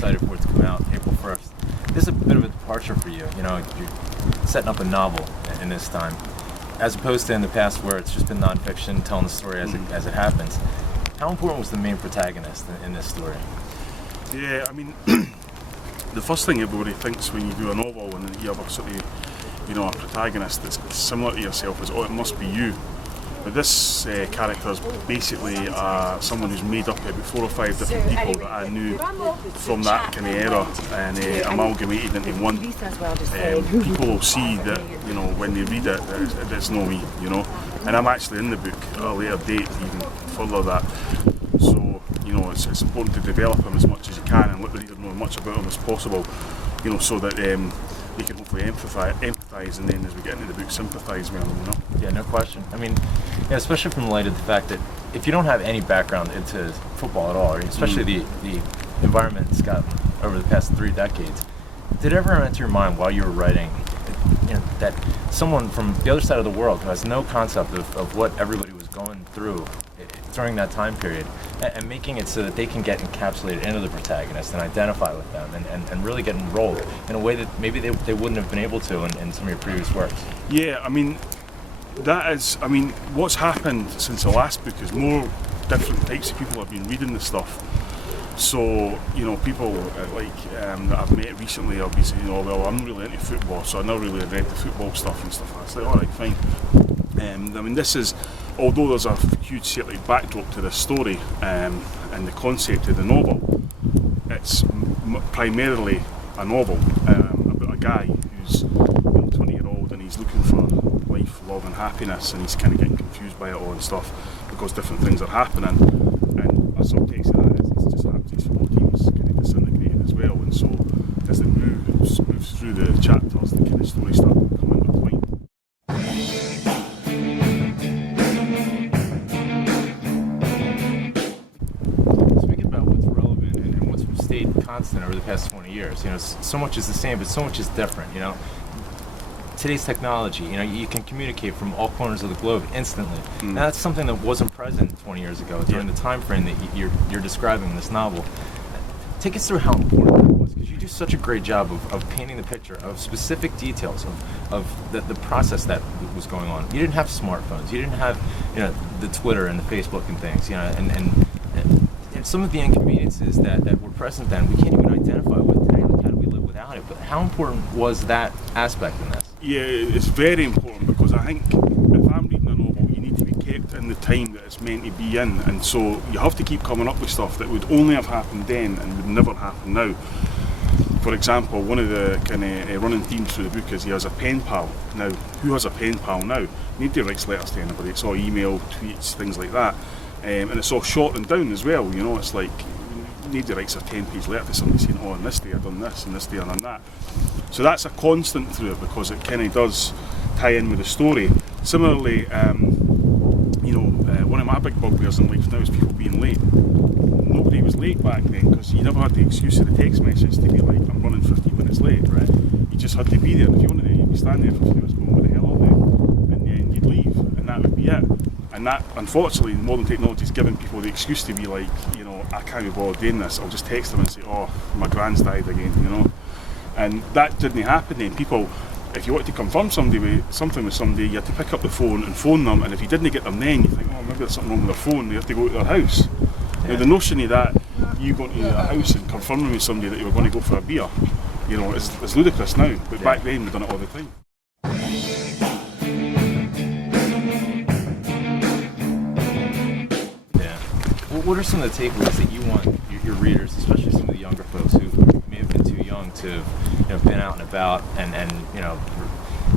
excited for it to come out April 1st. This is a bit of a departure for you. You know, you're setting up a novel in this time, as opposed to in the past where it's just been nonfiction, telling the story as it happens. How important was the main protagonist in this story? Yeah, I mean, the first thing everybody thinks when you do a novel and you have a sort of, you know, a protagonist that's similar to yourself is, oh, it must be you. But this character is basically someone who's made up about 4 or 5 different people that I knew from that kind of era and amalgamated into one. People will see that, you know, when they read it, that it's not me, you know. And I'm actually in the book at a later date to even further that. So, you know, it's important to develop him as much as you can and let the reader know as much about him as possible, you know, so that they can hopefully empathise, and then as we get into the book, sympathise with him, you know. Yeah, no question. I mean, yeah, especially from the light of the fact that if you don't have any background into football at all, or especially the environment it's gotten over the past 3 decades, did it ever enter your mind while you were writing, you know, that someone from the other side of the world who has no concept of what everybody was going through during that time period, and making it so that they can get encapsulated into the protagonist and identify with them and really get enrolled in a way that maybe they wouldn't have been able to in some of your previous works? Yeah, I mean, what's happened since the last book is more different types of people have been reading the stuff. So, you know, people that I've met recently will be saying, oh, well, I'm really into football, so I never really read the football stuff and stuff. I say, alright, fine. I mean, this is, although there's a huge Celtic backdrop to this story and the concept of the novel, it's primarily a novel about a guy who's 20-year-old and he's looking for life, love and happiness, and he's kind of getting confused by it all and stuff because different things are happening, and a subtext of that is it's just happened his football team's kind of disintegrating as well, and so as it moves through the chapters, the kind of story starts to come intertwined. Speaking about what's relevant and what's stayed constant over the past 20 years, you know, so much is the same, but so much is different, you know. Today's technology, you know, you can communicate from all corners of the globe instantly. And that's something that wasn't present 20 years ago during the time frame that you're describing in this novel. Take us through how important that was, because you do such a great job of painting the picture of specific details of the process that was going on. You didn't have smartphones, you didn't have, you know, the Twitter and the Facebook and things, you know, and some of the inconveniences that were present then we can't even identify with today. Like, how do we live without it? But how important was that aspect in this? Yeah, it's very important, because I think if I'm reading a novel, you need to be kept in the time that it's meant to be in, and so you have to keep coming up with stuff that would only have happened then and would never happen now. For example, one of the kind of running themes through the book is he has a pen pal. Now, who has a pen pal now? Nobody writes letters to anybody. It's all email, tweets, things like that, and it's all shortened down as well. You know, it's like nobody writes a 10-page letter to somebody saying, oh, on this day I've done this, and this day I've done that. So that's a constant through it, because it kind of does tie in with the story. Similarly, you know, one of my big bugbears in life now is people being late. Nobody was late back then, because you never had the excuse of the text message to be like, I'm running 15 minutes late. Right. You just had to be there. If you wanted to, you'd be standing there for a few minutes going, what the hell are they? And then you'd leave, and that would be it. And that, unfortunately, modern technology is giving people the excuse to be like, you know, I can't be bothered doing this. I'll just text them and say, oh, my gran's died again, you know. And that didn't happen then. People, if you wanted to confirm something with somebody, you had to pick up the phone and phone them, and if you didn't get them then, you think, oh, maybe there's something wrong with their phone, you have to go to their house. Yeah. Now, the notion of that, you going to a house and confirming with somebody that you were going to go for a beer, you know, is ludicrous now, but back then we'd done it all the time. Yeah. What are some of the takeaways that you want your readers, especially some of the younger folks who may have been too young to, you know, been out and about and you know,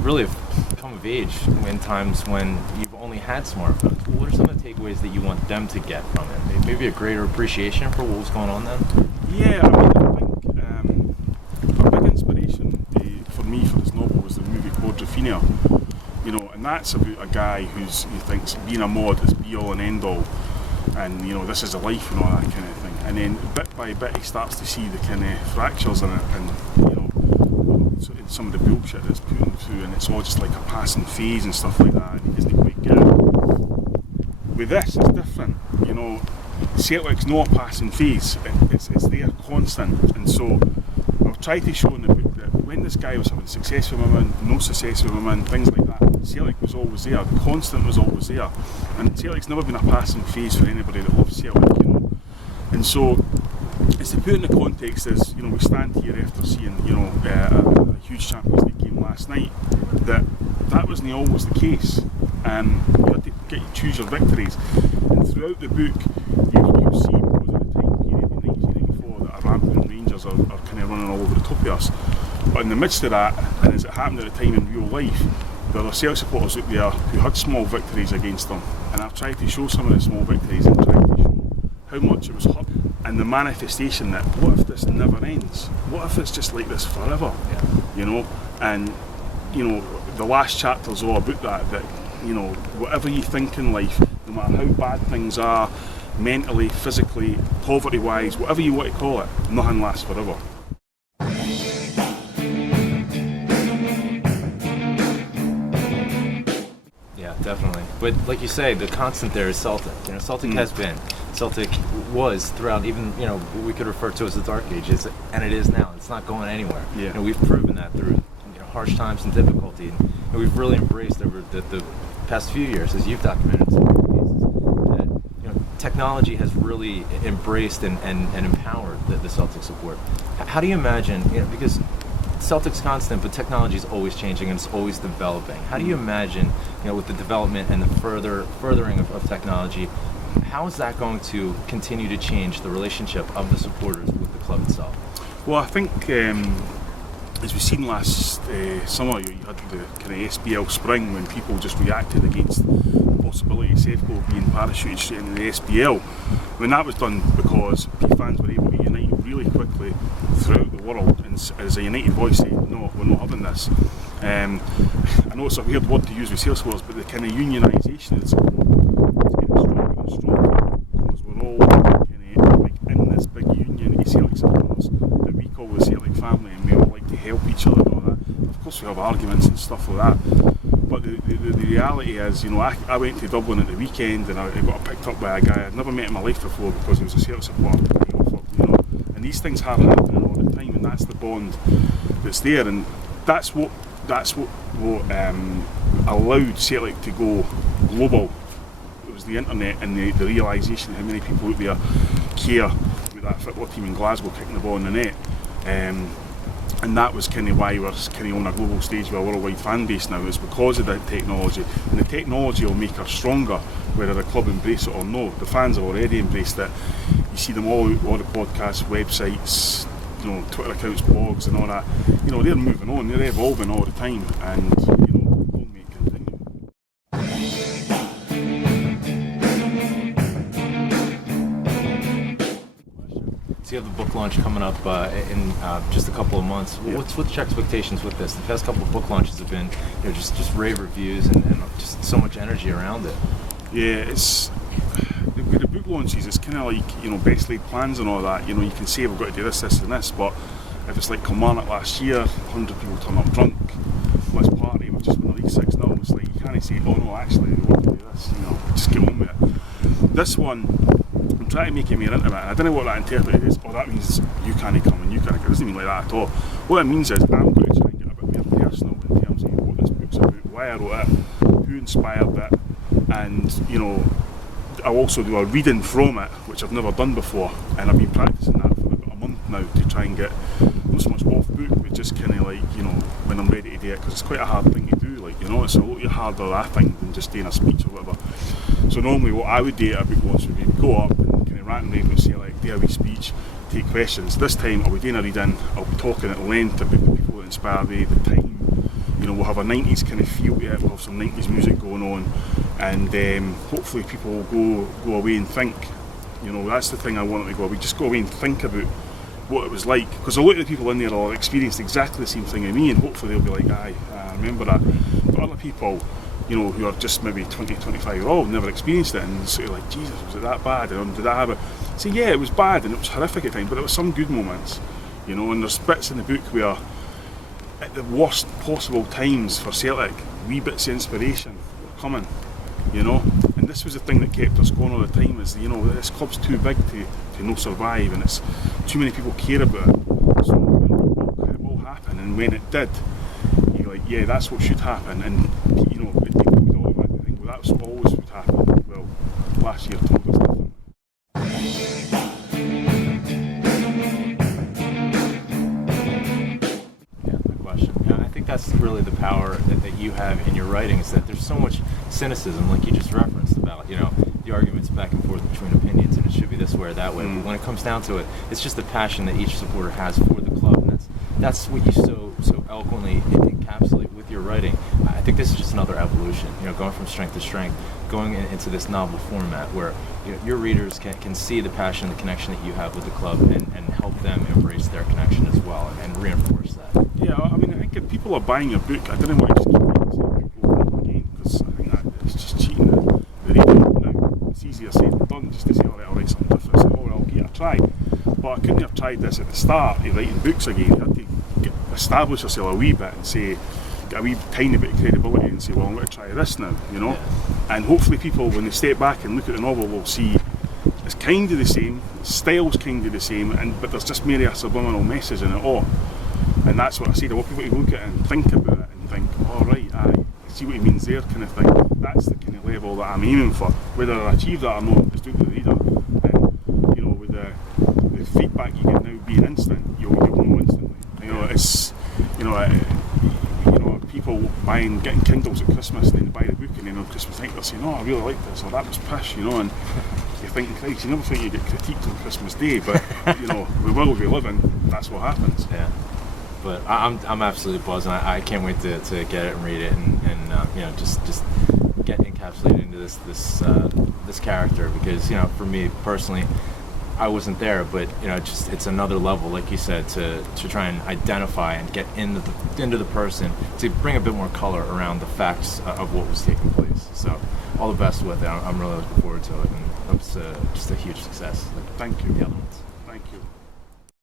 really have come of age in times when you've only had smartphones? What are some of the takeaways that you want them to get from it? Maybe a greater appreciation for what was going on then? Yeah, I mean, I think a big inspiration for me for this novel was the movie Quadrophenia. You know, and that's about a guy who thinks being a mod is be all and end all, and you know, this is a life and all that kind of thing. And then bit by bit he starts to see the kind of fractures in it, and you know, some of the bullshit that's put him through, and it's all just like a passing phase and stuff like that, and he doesn't quite get it. With this, it's different. You know, Celtic's not a passing phase, it's there constant. And so I've tried to show in the book that when this guy was having success with women, no success with women, things like that, Celtic was always there, the constant was always there. And Celtic's never been a passing phase for anybody that loves Celtic, you know. And so it's to put in the context is, you know, we stand here after seeing, you know, a huge Champions League game last night, that wasn't always the case. You had to choose your victories. And throughout the book, you'll see, because of the time period in 1994, that our rampant Rangers are kind of running all over the top of us. But in the midst of that, and as it happened at the time in real life, there are Celtic supporters out there who had small victories against them. And I've tried to show some of the small victories and tried to show how much it was hurt, and the manifestation that what if this never ends? What if it's just like this forever? Yeah. You know, and you know, the last chapter's all about that you know, whatever you think in life, no matter how bad things are, mentally, physically, poverty-wise, whatever you want to call it, nothing lasts forever. Yeah, definitely. But like you say, the constant there is Celtic. You know, Celtic has been. Celtic was throughout, even, you know, what we could refer to as the Dark Ages, and it is now. It's not going anywhere. Yeah. You know, we've proven that through, you know, harsh times and difficulty, and we've really embraced over the past few years, as you've documented in some of your pieces, that, you know, technology has really embraced and empowered the Celtic support. How do you imagine, you know, because Celtic's constant, but technology is always changing and it's always developing. How do you imagine, you know, with the development and the furthering of technology, how is that going to continue to change the relationship of the supporters with the club itself? Well, I think as we've seen last summer, you had the kind of SPL spring when people just reacted against the possibility of Sevco being parachuted straight into the SPL. I mean, that was done because fans were able to unite really quickly throughout the world, and as a united voice say, no, we're not having this. I know it's a weird word to use with Salesforce, but the kind of unionisation of the support is getting stronger and stronger, because we're all kind of like in this big union of Celtic supporters that we call the Celtic family, and we all like to help each other and all that. Of course we have arguments and stuff like that, but the reality is, you know, I went to Dublin at the weekend and I got picked up by a guy I'd never met in my life before because he was a Celtic supporter, you know, and these things are happening all the time, and that's the bond that's there, and that's what allowed Celtic to go global. It was the internet and the realisation of how many people out there care about that football team in Glasgow kicking the ball in the net. And that was kind of why we're kind of on a global stage with a worldwide fan base now, is because of that technology. And the technology will make us stronger, whether the club embrace it or no. The fans have already embraced it. You see them all out, all the podcasts, websites, you know, Twitter accounts, blogs and all that. You know, they're moving on, they're evolving all the time, and you know, long may it continue. So you have the book launch coming up in just a couple of months. Yeah. What's your expectations with this? The past couple of book launches have been, you know, just rave reviews and just so much energy around it. Yeah, it's with the book launches, it's kind of like, you know, best laid plans and all that. You know, you can say we've got to do this, this and this, but if it's like Kilmarnock last year, 100 people turn up drunk, let's party, we've just won the league 6-0, it's like you can't say, oh no, actually we want to do this, you know, just get on with it. This one, I'm trying to make it more intimate, and I don't know what that interpreted is. Oh, that means you can't come and you can't come. It doesn't mean like that at all. What it means is I'm going to try and get a bit more personal in terms of what this book's about, why I wrote it, who inspired it, and, you know, I'll also do a reading from it, which I've never done before, and I've been practicing that for about a month now to try and get not so much off book, but just kind of like, you know, when I'm ready to do it, because it's quite a hard thing to do, like, you know, it's a lot harder, I think, than just doing a speech or whatever. So normally what I would do at a book launch would be go up and kind of rant and rave and say, like, do a wee speech, take questions. This time I'll be doing a reading, I'll be talking at length about the people that inspire me, the time. You know, we'll have a 90s kind of feel to it, we'll have some 90s music going on, and hopefully people will go away and think. You know, that's the thing I want them to go away, just go away and think about what it was like, because a lot of the people in there will have experienced exactly the same thing as me, and hopefully they'll be like, aye, I remember that. But other people, you know, who are just maybe 20, 25 year old, never experienced it, and sort of like, Jesus, was it that bad? And did I have a... So yeah, it was bad and it was horrific at times, but there were some good moments, you know, and there's bits in the book where at the worst possible times for Celtic, wee bits of inspiration were coming, you know, and this was the thing that kept us going all the time. Is this club's too big to no survive, and it's too many people care about it. So it will happen, and when it did, you're like, yeah, that's what should happen, and people would automatically think, well, that's always would happen. Well, last year told us different. I think that's really the power that you have in your writing, is that there's so much cynicism, like you just referenced, about the arguments back and forth between opinions, and it should be this way or that way. But when it comes down to it, it's just the passion that each supporter has for the club, and that's what you so eloquently encapsulate with your writing. I think this is just another evolution, going from strength to strength, going into this novel format where your readers can see the passion, the connection that you have with the club, and help them embrace their connection as well, and reinforce that. Yeah, I mean, I think if people are buying your book, I don't know why you just keep reading the same book over and over again, because I think that it's just cheating the reader. Now, it's easier said than done just to say, all right, I'll write something different, say, oh, well, I'll give it a try. But I couldn't have tried this at the start of writing books again. You had to establish yourself a wee bit and say, get a wee tiny bit of credibility and say, well, I'm going to try this now, Yeah. And hopefully people, when they step back and look at the novel, will see it's kind of the same, style's kind of the same, but there's just maybe a subliminal message in it all. And that's what I said. I want people to look at it and think about it and think, oh right, I see what he means there, kind of thing. That's the kind of level that I'm aiming for. Whether I achieve that or not is down to the reader. And with the feedback you get now being instant, you'll know instantly. It's people getting Kindles at Christmas, and then buy the book, and then on Christmas night they're saying, oh, I really like this, or that was pish, and you're thinking, Christ, you never think you get critiqued on Christmas Day, but the world we live in, that's what happens. Yeah. But I'm absolutely buzzing. I can't wait to get it and read it, and just get encapsulated into this character, because for me personally, I wasn't there, but it's another level, like you said, to try and identify and get into the person, to bring a bit more color around the facts of what was taking place. So all the best with it. I'm really looking forward to it, and it's just a huge success. Thank you. The other ones. Thank you.